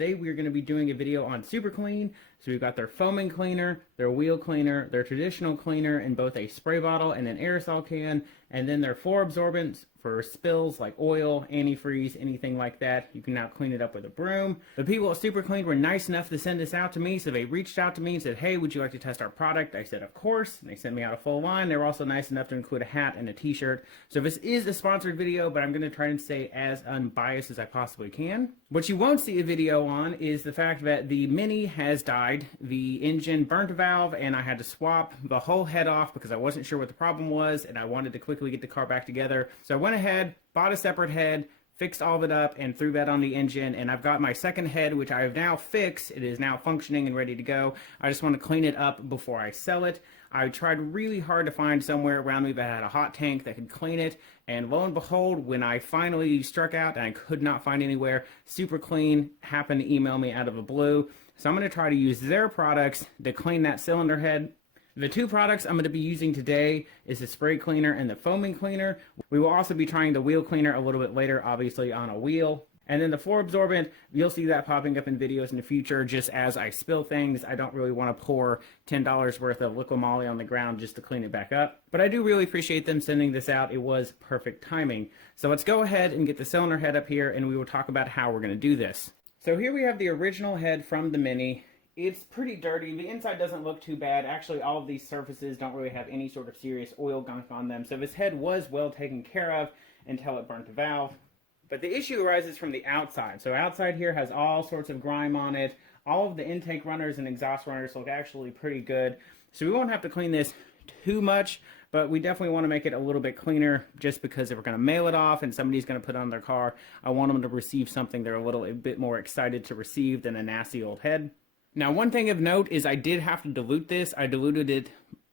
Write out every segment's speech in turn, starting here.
today we are going to be doing a video on Super Clean. So we've got their foaming cleaner, their wheel cleaner, their traditional cleaner in both a spray bottle and an aerosol can, and then their 4 absorbents for spills like oil, antifreeze, anything like that. You can now clean it up with a broom. The people at Super Clean were nice enough to send this out to me, so they reached out to me and said, hey, would you like to test our product? I said, of course, and they sent me out a full line. They were also nice enough to include a hat and a t-shirt. So this is a sponsored video, but I'm going to try and stay as unbiased as I possibly can. What you won't see a video on is the fact that the Mini has died. The engine burnt a valve, and I had to swap the whole head off because I wasn't sure what the problem was, and I wanted to quickly get the car back together. So I went ahead, bought a separate head, fixed all of it up, and threw that on the engine, and I've got my second head, which I have now fixed. It is now functioning and ready to go. I just want to clean it up before I sell it. I tried really hard to find somewhere around me that had a hot tank that could clean it, and lo and behold, when I finally struck out and I could not find anywhere, Super Clean happened to email me out of the blue. So I'm going to try to use their products to clean that cylinder head. The 2 products I'm going to be using today is the spray cleaner and the foaming cleaner. We will also be trying the wheel cleaner a little bit later, obviously on a wheel. And then the 4 absorbent, you'll see that popping up in videos in the future just as I spill things. I don't really want to pour $10 worth of liquid moly on the ground just to clean it back up. But I do really appreciate them sending this out. It was perfect timing. So let's go ahead and get the cylinder head up here, and we will talk about how we're going to do this. So here we have the original head from the Mini. It's pretty dirty. The inside doesn't look too bad. Actually, all of these surfaces don't really have any sort of serious oil gunk on them. So this head was well taken care of until it burnt the valve. But the issue arises from the outside. So outside here has all sorts of grime on it. All of the intake runners and exhaust runners look actually pretty good. So we won't have to clean this too much, but we definitely want to make it a little bit cleaner just because if we're going to mail it off and somebody's going to put it on their car, I want them to receive something they're a bit more excited to receive than a nasty old head. Now, one thing of note is I did have to dilute this. I diluted it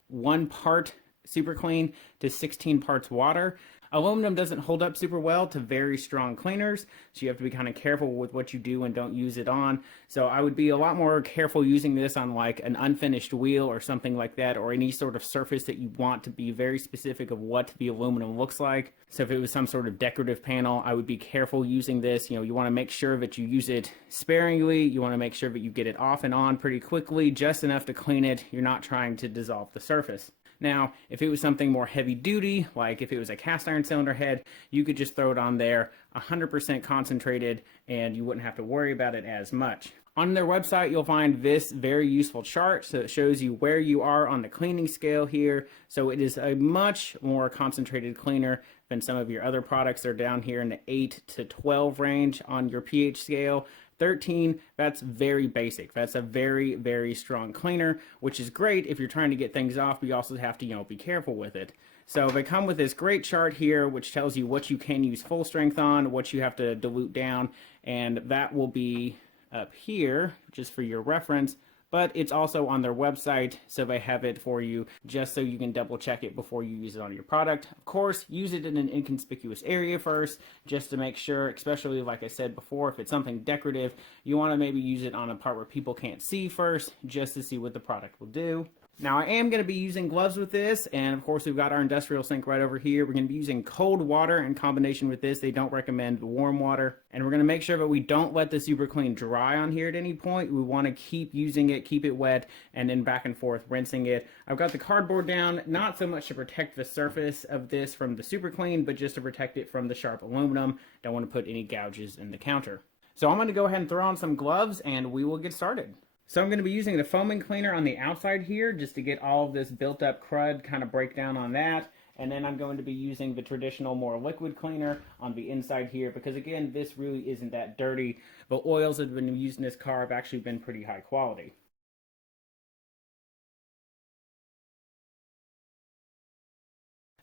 1 part Super Clean to 16 parts water. Aluminum doesn't hold up super well to very strong cleaners, so you have to be kind of careful with what you do and don't use it on. So I would be a lot more careful using this on like an unfinished wheel or something like that, or any sort of surface that you want to be very specific of what the aluminum looks like. So if it was some sort of decorative panel, I would be careful using this. You want to make sure that you use it sparingly. You want to make sure that you get it off and on pretty quickly, just enough to clean it. You're not trying to dissolve the surface. Now, if it was something more heavy duty, like if it was a cast iron cylinder head, you could just throw it on there 100% concentrated and you wouldn't have to worry about it as much. On their website, you'll find this very useful chart. So it shows you where you are on the cleaning scale here. So it is a much more concentrated cleaner than some of your other products. They're down here in the 8 to 12 range on your pH scale. 13, that's very basic. That's a very, very strong cleaner, which is great if you're trying to get things off, but you also have to, be careful with it. So they come with this great chart here, which tells you what you can use full strength on, what you have to dilute down, and that will be up here, just for your reference. But it's also on their website, so they have it for you just so you can double check it before you use it on your product. Of course, use it in an inconspicuous area first, just to make sure, especially like I said before, if it's something decorative, you want to maybe use it on a part where people can't see first, just to see what the product will do. Now, I am going to be using gloves with this, and of course, we've got our industrial sink right over here. We're going to be using cold water in combination with this. They don't recommend warm water. And we're going to make sure that we don't let the Super Clean dry on here at any point. We want to keep using it, keep it wet, and then back and forth rinsing it. I've got the cardboard down, not so much to protect the surface of this from the Super Clean, but just to protect it from the sharp aluminum. Don't want to put any gouges in the counter. So I'm going to go ahead and throw on some gloves, and we will get started. So I'm going to be using the foaming cleaner on the outside here just to get all of this built up crud, kind of break down on that. And then I'm going to be using the traditional, more liquid cleaner on the inside here because, again, this really isn't that dirty. The oils that have been used in this car have actually been pretty high quality.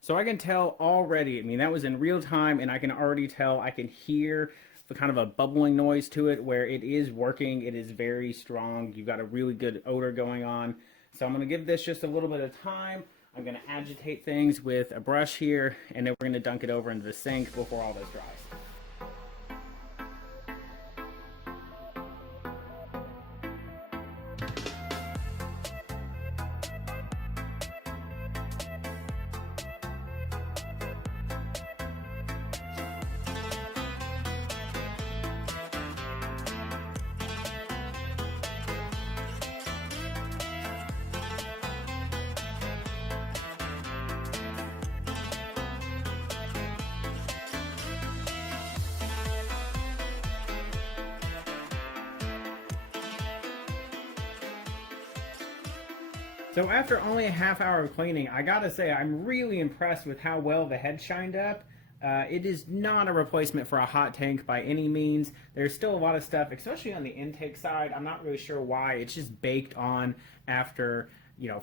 So I can tell already, that was in real time, and I can already tell, I can hear the kind of a bubbling noise to it where it is working. It is very strong. You've got a really good odor going on. So I'm going to give this just a little bit of time. I'm going to agitate things with a brush here, and then we're going to dunk it over into the sink before all this dries. So after only a half hour of cleaning, I gotta say I'm really impressed with how well the head shined up. It is not a replacement for a hot tank by any means. There's still a lot of stuff, especially on the intake side. I'm not really sure why. It's just baked on after,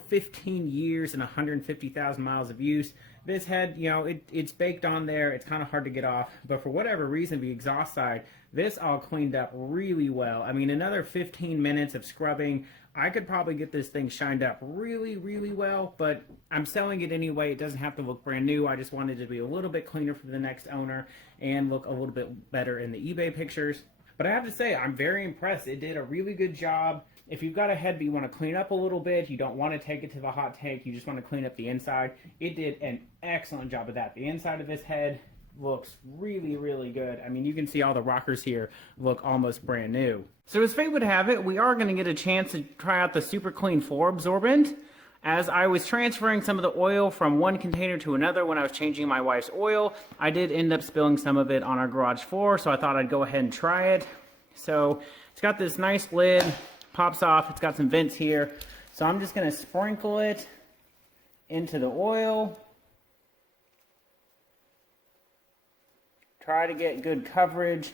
15 years and 150,000 miles of use. This head, it's baked on there. It's kind of hard to get off. But for whatever reason, the exhaust side, this all cleaned up really well. I mean, another 15 minutes of scrubbing, I could probably get this thing shined up really, really well, but I'm selling it anyway. It doesn't have to look brand new. I just wanted it to be a little bit cleaner for the next owner and look a little bit better in the eBay pictures. But I have to say, I'm very impressed. It did a really good job. If you've got a head that you want to clean up a little bit, you don't want to take it to the hot tank, you just want to clean up the inside, it did an excellent job of that. The inside of this head looks really, really good. I mean, you can see all the rockers here look almost brand new. So as fate would have it, we are going to get a chance to try out the Super Clean floor absorbent. As I was transferring some of the oil from one container to another when I was changing my wife's oil, I did end up spilling some of it on our garage floor, so I thought I'd go ahead and try it. So it's got this nice lid, pops off, it's got some vents here. So I'm just going to sprinkle it into the oil. Try to get good coverage.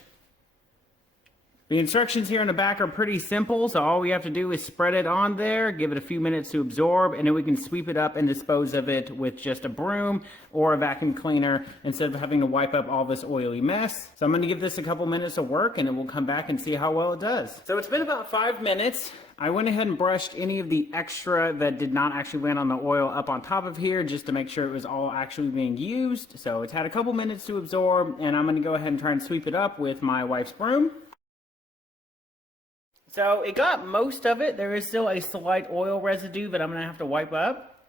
The instructions here in the back are pretty simple, so all we have to do is spread it on there, give it a few minutes to absorb, and then we can sweep it up and dispose of it with just a broom or a vacuum cleaner instead of having to wipe up all this oily mess. So I'm going to give this a couple minutes of work and then we'll come back and see how well it does. So it's been about 5 minutes. I went ahead and brushed any of the extra that did not actually land on the oil up on top of here just to make sure it was all actually being used. So it's had a couple minutes to absorb, and I'm going to go ahead and try and sweep it up with my wife's broom. So it got most of it. There is still a slight oil residue that I'm going to have to wipe up.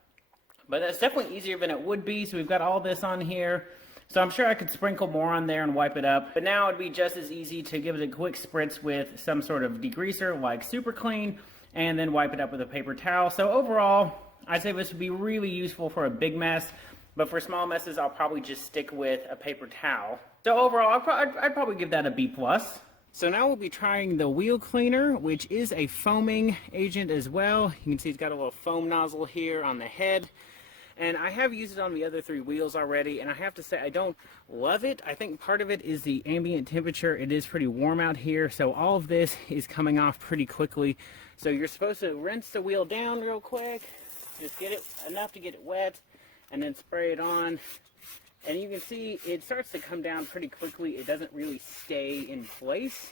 But that's definitely easier than it would be. So we've got all this on here. So I'm sure I could sprinkle more on there and wipe it up. But now it'd be just as easy to give it a quick spritz with some sort of degreaser like Super Clean and then wipe it up with a paper towel. So overall, I'd say this would be really useful for a big mess. But for small messes, I'll probably just stick with a paper towel. So overall, I'd probably give that a B+. So now we'll be trying the wheel cleaner, which is a foaming agent as well. You can see it's got a little foam nozzle here on the head. And I have used it on the other 3 wheels already, and I have to say I don't love it. I think part of it is the ambient temperature. It is pretty warm out here, so all of this is coming off pretty quickly. So you're supposed to rinse the wheel down real quick, just get it enough to get it wet, and then spray it on. And you can see it starts to come down pretty quickly. It doesn't really stay in place.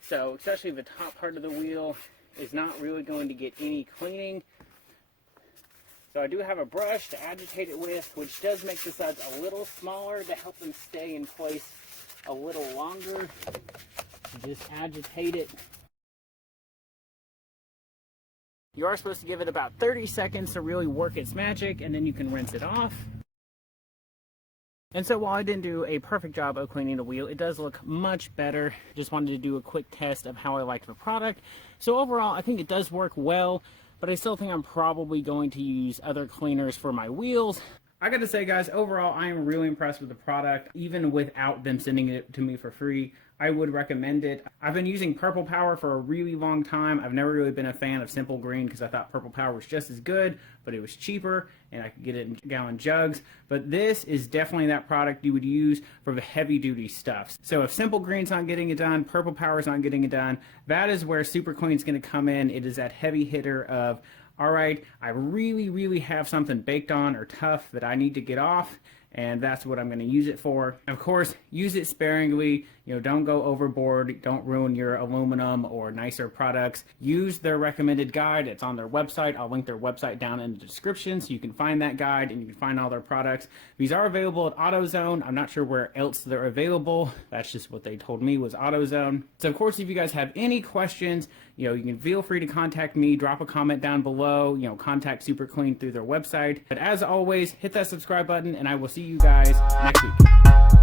So especially the top part of the wheel is not really going to get any cleaning. So I do have a brush to agitate it with, which does make the sides a little smaller to help them stay in place a little longer. Just agitate it. You are supposed to give it about 30 seconds to really work its magic, and then you can rinse it off. And so while I didn't do a perfect job of cleaning the wheel, it does look much better. Just wanted to do a quick test of how I liked the product. So overall, I think it does work well, but I still think I'm probably going to use other cleaners for my wheels. I gotta say, guys, overall, I am really impressed with the product. Even without them sending it to me for free, I would recommend it. I've been using Purple Power for a really long time. I've never really been a fan of Simple Green because I thought Purple Power was just as good, but it was cheaper and I could get it in gallon jugs. But this is definitely that product you would use for the heavy duty stuff. So if Simple Green's not getting it done, Purple Power's not getting it done, that is where Super Clean's gonna come in. It is that heavy hitter of, all right, I really have something baked on or tough that I need to get off, and that's what I'm going to use it for. Of course, use it sparingly. Don't go overboard. Don't ruin your aluminum or nicer products. Use their recommended guide. It's on their website. I'll link their website down in the description so you can find that guide and you can find all their products. These are available at AutoZone. I'm not sure where else they're available. That's just what they told me was AutoZone. So of course, if you guys have any questions, you can feel free to contact me. Drop a comment down below. Contact Super Clean through their website. But as always, hit that subscribe button and I will see you guys next week.